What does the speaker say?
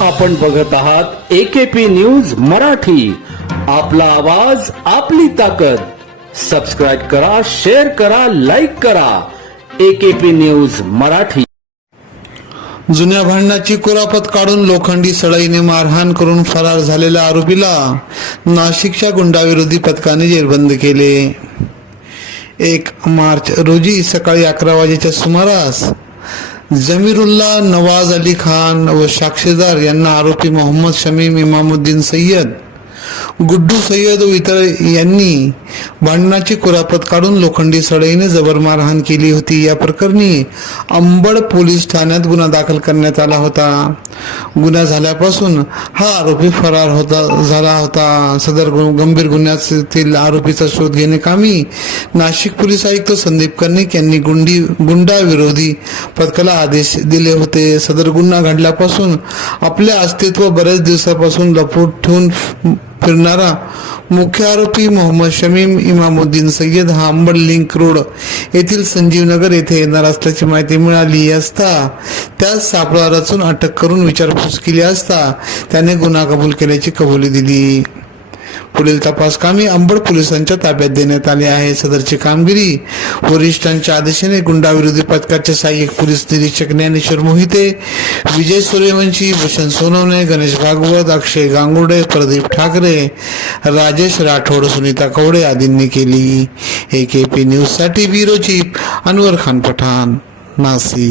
आपण बघत आहात एकेपी न्यूज मराठी. आपला आवाज आपली ताकद. सबस्क्राईब करा शेअर करा लाईक करा. AKP news Marathi. जुन्या भांडणाची कुरापत काढून लोखंडी सळाईने मारहाण करून फरार झालेल्या आरोपीला नाशिकच्या गुंडाविरोधी पथकाने जेरबंद केले. एक मार्च रोजी सकाळी अकरा वाजेच्या सुमारास जमीरुल्ला नवाज अली खान व साक्षीदार यांना आरोपी मोहम्मद शमीम इमामुद्दीन सय्यद गुड्डू सय्यद व इतर यांनी भांडणाची कुरापत काढून लोखंडी सळईने जबर मारहाण केली होती. या प्रकरणी अंबड पोलीस ठाण्यात गुन्हा दाखल करण्यात आला होता. गुन्हा झाल्यापासून हा आरोपी फरार होता झाला होता. सदर गु- गंभीर गुन्ह्यातील आरोपीचा शोध घेणे कामी नाशिक पोलीस आयुक्त संदीप कर्णिक यांनी गुंडी गुंडा विरोधी पथकाला आदेश दिले होते. सदर गुन्हा घडल्यापासून आपले अस्तित्व बरेच दिवसापासून लपूट ठेवून फिरणारा मुख्य आरोपी मोहम्मद शमीम इमामुद्दीन सय्यद हा अंबड लिंक रोड येथील संजीवनगर येथे येणार असल्याची माहिती मिळाली असता त्यास सापळा रचून अटक करून विचारपूस केली असता त्याने गुन्हा कबूल केल्याची कबुली दिली. पुढील तपास कामी अंबड पोलिसांच्या ताब्यात देण्यात आले आहे. सदरची कामगिरी वरिष्ठांच्या आदेशाने गुंडाविरोधी पथकाचे सहाय्यक पोलीस निरीक्षक ज्ञानेश्वर मोहिते विजय सूर्यवंशी भूषण सोनवणे गणेश भागवत अक्षय गांगुर्डे प्रदीप ठाकरे राजेश राठोड सुनीता कवडे आदींनी केली. ए के पी न्यूजसाठी ब्युरो चीफ अनवर खान पठाण नाशिक.